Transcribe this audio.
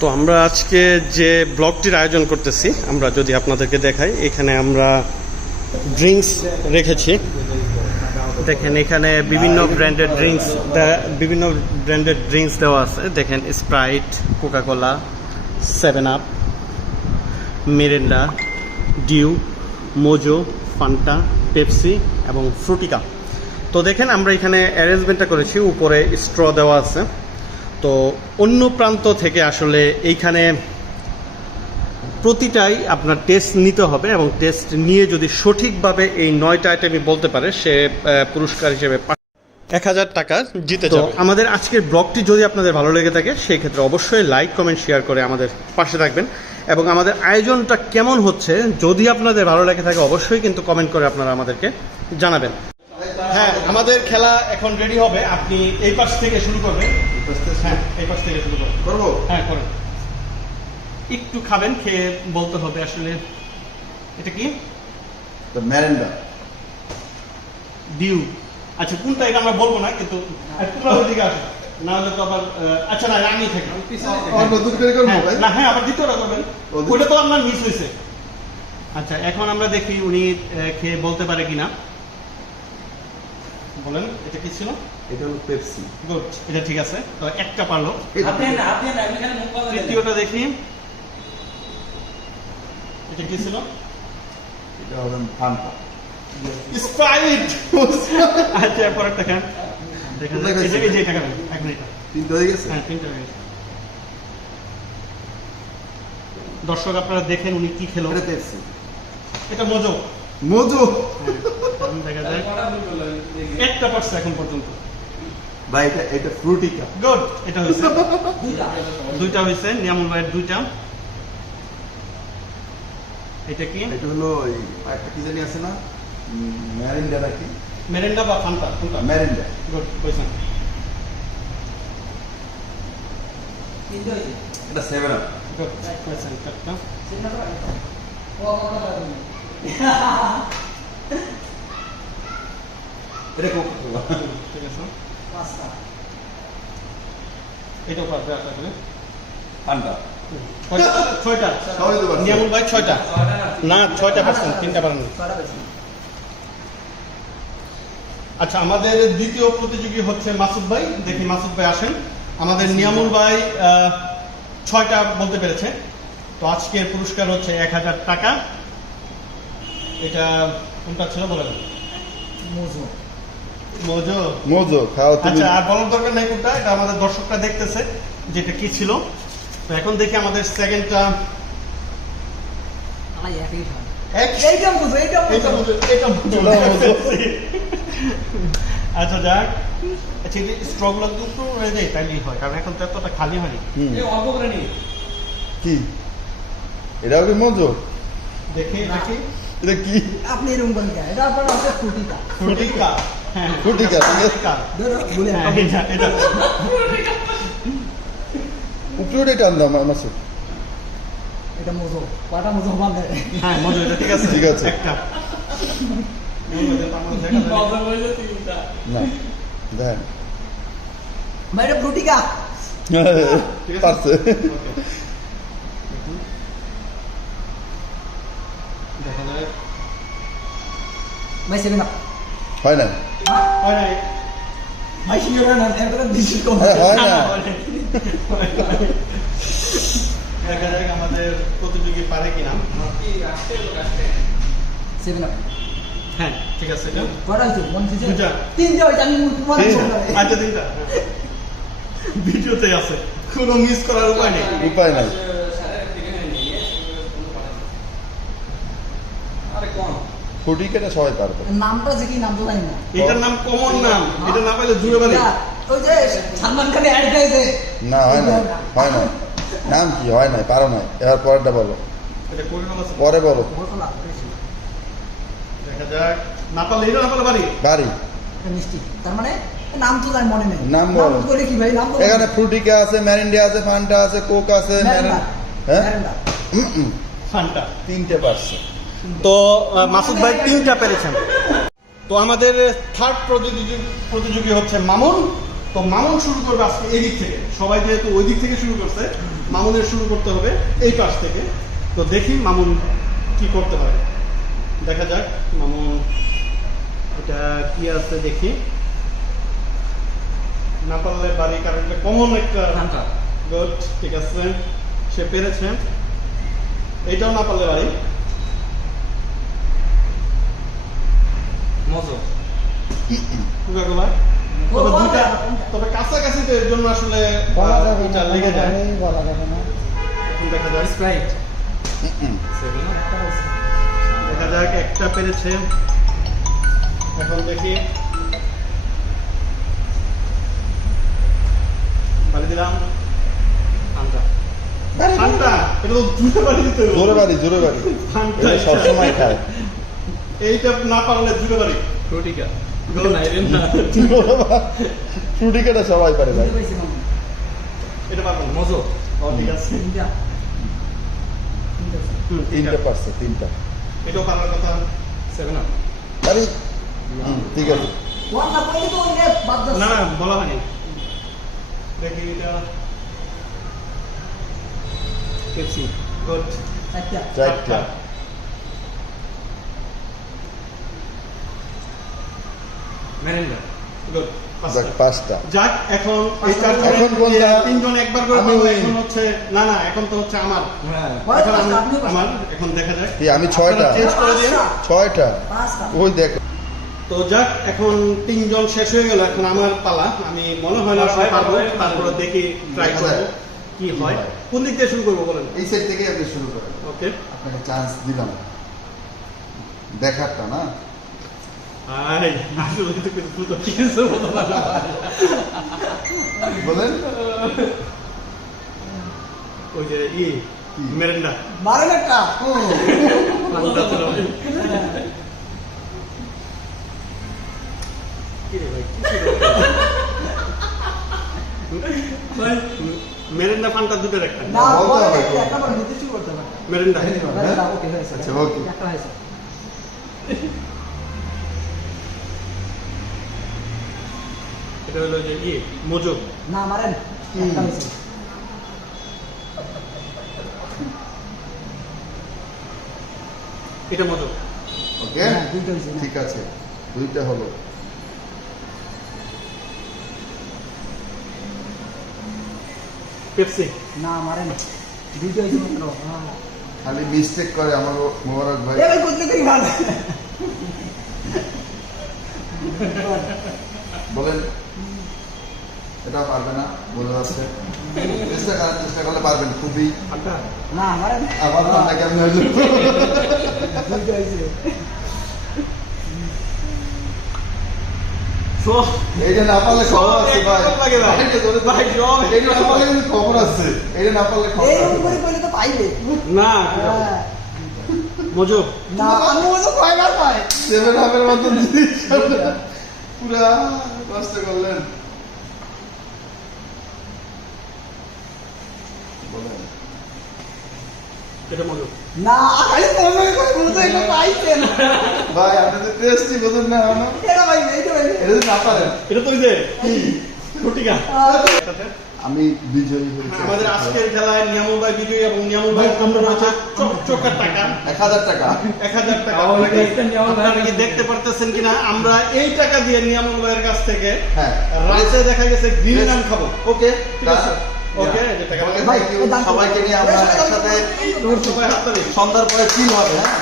তো আমরা আজকে যে ব্লগটির আয়োজন করতেছি, আমরা যদি আপনাদেরকে দেখাই, এখানে আমরা ড্রিঙ্কস রেখেছি। দেখেন এখানে বিভিন্ন ব্র্যান্ডেড ড্রিঙ্কস দেওয়া আছে। দেখেন Sprite, Coca Cola, 7 up, Mirinda, Dew, Mojo, Fanta, Pepsi এবং ফ্রুটিকা। তো দেখেন আমরা এখানে অ্যারেঞ্জমেন্টটা করেছি, উপরে স্ট্র দেওয়া আছে। তো অন্য প্রান্ত থেকে আসলে এইখানে প্রতিটাই আপনার টেস্ট নিতে হবে এবং টেস্ট নিয়ে যদি সঠিকভাবে এই 9টা আইটেমই বলতে পারে, সে পুরস্কার হিসেবে 1000 টাকা জিতে যাবে। আমাদের আজকের ব্লগটি যদি আপনাদের ভালো লেগে থাকে, সেই ক্ষেত্রে অবশ্যই লাইক, কমেন্ট, শেয়ার করে আমাদের পাশে থাকবেন। এবং আমাদের আয়োজনটা কেমন হচ্ছে যদি আপনাদের ভালো লেগে থাকে, অবশ্যই কিন্তু কমেন্ট করে আপনারা আমাদেরকে জানাবেন। হ্যাঁ, আমাদের খেলা এখন রেডি হবে। আপনি এই পাশ থেকে শুরু করবেন। হ্যাঁ, এই পাশ থেকে শুরু করবো। হ্যাঁ, করেন। একটু খাবেন, খেয়ে বলতে হবে আসলে এটা কি। ম্যারিন্ডা ডিউ। আচ্ছা, কোনটা এটা আমরা বলবো না, কিন্তু তোমরা ওইদিকে আসো, না হলে তো আবার আচ্ছা না, আমি থাকি না। হ্যাঁ, আবার দ্বিতীয়টা করবেন, ওইটা তো আপনার মিস হয়েছে। আচ্ছা, এখন আমরা দেখি উনি খেয়ে বলতে পারে কিনা। বলেন, এটা কি ছিল? এটা হলো পেপসি। গুড, এটা ঠিক আছে। তো একটা পারলো। তৃতীয়টা দেখি, এটা কি ছিল? এটা হলো ফান্টা। স্প্রাইট। আচ্ছা, পরেরটা খান। দেখেন এই যে এটা খাবেন। এক মিনিট। তিনটা হয়ে গেছে? হ্যাঁ, তিনটা হয়ে গেছে। দর্শক আপনারা দেখেন উনি কি খেলো। এটা পেপসি। এটা মোজো। মোজো দেখা যায় একটা পারছে এখন পর্যন্ত। ভাই এটা ফ্রুটিকা। গুড, এটা হয়েছে দুইটা হয়েছে। নিয়ামুল ভাইয়ের দুইটা। এটা কি? এটা হলো ওই একটা কি জানি আছে না, ম্যারিন্ডা নাকি? মেরিন্ডা বা ফান্টা? কোনটা? ম্যারিন্ডা। গুড, হয়েছে। এটা 7 আপ। গুড, হয়েছে। চারটা। এটা কোকাকোলা। ঠিক আছে। এটাও পারবে আপনার করে। ফান্টা। ছয়টা। সবাই তো পারছে। নিয়ামুল ভাই 6টা না, 6টা পারছেন, 3টা পারেন। আচ্ছা, আমাদের দ্বিতীয় প্রতিযোগী হচ্ছে মাসুদ ভাই। দেখি মাসুদ ভাই আসেন। আমাদের নিয়ামুল ভাই 6টা বলতে পেরেছে। তো আজকের পুরস্কার হচ্ছে 1000 টাকা। এটা কোনটা ছিল বলেন? মোজো। মোজো। মোজো খাও তুমি। আচ্ছা, আর বলার দরকার নাই কোনটা, এটা আমাদের দর্শকরা দেখতেছে যেটা কি ছিল। তো এখন দেখি আমাদের সেকেন্ডটা। আচ্ছা, যাক। আচ্ছা, স্ট্রগুলো দুটো রয়ে যায়, তাইলেই হয়, কারণ এখন তো এতটা খালি হয়নি। কি এটাও কি মোজো? দেখি দেখি এটা কি? আপনি এরকম বলেন কেন? এটা আপনার হচ্ছে ফ্রুটিকা। ফ্রুটিকা। হ্যাঁ, ফ্রুটিকা, ঠিক আছে। ধরো বলে হ্যাঁ, এটা উপরে টান দাও মাসুদ। এটা মোজো। কয়টা মোজো বাঁধে? হ্যাঁ, মজা, এটা ঠিক আছে। ঠিক আছে। একটা না দেন ভাই এটা ফ্রুটিকা। পারছে। দেখা যায়। ভাই 7 আপ। হয় না? হয় নাই। ভাই শিওর না, এরপরে দিছি কম। হয় না। দেখা যাক আমাদের প্রতিযোগী পারে কিনা। 7 আপ। হ্যাঁ, ঠিক আছে। এটা কয়টা হইছে? মন দিছে? দুইটা। তিনটা হইছে, আমি প্রমাণ করব। আচ্ছা, তিনটা ভিডিওতে আছে, কোনো মিস করার উপায় নেই। উপায় নাই। ফ্রুটিকাটা সবাই পারবে। নামটা যে কি নাম তো জানি না। এটার নাম কমন নাম, এটা না পেলে জুড়ে বালি। ওই যে সালমান খান অ্যাড গাইছে। না হয় না, হয় না। নাম কি? হয় না, পারো না। এবার পরেরটা বলো। এটা করে ফেলাছে। পরে বলো। দেখা যাক, না পারলে এটা, না পারলে বাড়ি। বাড়ি। এটা মিষ্টি। তার মানে নাম তো জানি মনে নেই। নাম বলো। বলে কি ভাই নাম বলো। এখানে ফ্রুটিকা আছে, ম্যারিন্ডা আছে, ফান্টা আছে, কোক আছে, ম্যারিন্ডা। হ্যাঁ ম্যারিন্ডা। ফান্টা। 3টে পারছে। তো মাসুদ ভাই 3টা পেরেছেন। তো আমাদের থার্ড প্রতিযোগী হচ্ছে মামুন। তো মামুন শুরু করবে আজকে এই দিক থেকে, সবাই যেহেতু ওই দিক থেকে শুরু করছে, মামুনের শুরু করতে হবে এই পাশ থেকে। তো দেখি মামুন কি করতে পারে, দেখা যাক মামুন এটা কি আছে দেখি। না পারলে বাড়ি, কারণ এটা কমন একটা গুড, ঠিক আছে সে পেরেছে। এইটাও না পারলে বাড়ি। কোকাকোলা তবে দুইটা, তবে কাছাকাছি তো এর জন্য আসলে এটা লেগে যায়। এখন দেখা যাক, দেখা যাক একটা পেরেছে। এখন দেখি, বাড়ি দিলাম ফান্টা। এটা তো দুটো বাড়ি দিতে হবে। জোরে বাড়ি, জোরে বাড়ি। ফান্টা এটা সবসময় খায়। এইটা না পারলে দুটো বাড়ি। ফ্রুটিকাটা সবাই পারে ভাই। এটা পারবো না। মজো। ও ঠিক আছে। তিনটা পারছে, তিনটা। এটাও পারার কথা। 7 আপ। আরে ঠিক আছে। না না বলা হয়নি। দেখি এটা পেপসি। গুড। চারটা। গুড। যাক, পাঁচটা। যাক এখন এই এখন কোনটা? তিনজন একবার করে আমি পারবো। win। এখন হচ্ছে না না, এখন তো হচ্ছে আমার। এখন আমার, এখন দেখা যাক। কি আমি ছয়টা? চেঞ্জ করে দিন। ছয়টা। ওই দেখো। তো যাক এখন তিনজন শেষ হয়ে গেল, এখন আমার পালা। আমি মনে হয় না আসলে পারবো, তারপরে দেখি ট্রাই করবো কি হয়। কোন দিক দিয়ে শুরু করবো বলেন? এই সাইড থেকে আপনি শুরু করেন। ওকে, আপনাকে চান্স দিলাম দেখারটা না। আই আসলে তো কিছু কিছু বলতে পারলাম না। বলেন। ওই যে মেরেন্ডা মারেন একটা পান্তা ছিল। কি রে ভাই, কি ছিল? ভাই মেরেন্ডা ফান্টা দুটোর একটা। না বলতে হবে। একটা বার নিতে শুরু করতে পারে মেরেন্ডা ওকে হয়েছে আচ্ছা, ওকে। একটা হয়েছে এটা হলো যে মজো। না মারেন একটা হয়েছে এটা মজো। ওকে, হ্যাঁ, দুইটা হয়েছে না। ঠিক আছে, দুইটা হলো। পেপসি। না মারেন দুইটা হয়েছে মাত্র হ্যাঁ খালি মিস্টেক করে আমার মোবারক ভাই। এ ভাই করতে তুই ভালো বলেন। এটা পারবে না বলে যাচ্ছে। চেষ্টা করলে পারবেন খুবই। ফান্টা না মারেন আমার নামটা কেমন হইলো? দুইটা হয়েছে সব এইটা না পারলে খবর আছে ভাই। সব লাগে ভাই। এইটা ধরে- ভাই, সব এইটা না পারলে কিন্তু খবর আছে। এইটা না পারলে খবর এই আছে। করে কইলে তো পাইবে না হ্যাঁ। মজো। না আমি তো কয়বার পাই সেভেন হাফের মতন জিনিস পুরা কষ্ট করলেন। বলেন। এটা মজো। না খালি মনে করে বলতো এটা পাইছে না ভাই আপনি তো টেস্টই বোঝেন না আমার। এটা পাইবে এটা পাইবে এটা যদি না পারেন। এটা তো ওই যে ফ্রুটিকা। আমি বিজয়ী হয়েছি। আমাদের আজকের খেলায় নিয়ামুল ভাই বিজয়ী এবং নিয়ামুল ভাই আমরা রয়েছে চকচকার টাকা 1000 টাকা। 1000 টাকা। আপনারা কি দেখতে পারতেছেন কিনা? আমরা এই টাকা দিয়ে নিয়ামুল ভাইয়ের কাছ থেকে হ্যাঁ। রাতে দেখা গেছে গ্রিন Yes. নান খাবো। ওকে, ঠিক আছে? ওকে, যে টাকা ওকে, ভাই, thank you. সবাইকে নিয়ে আমরা একসাথে সবাই হাততালি। সন্ধ্যার পরে চিল হবে। হ্যাঁ।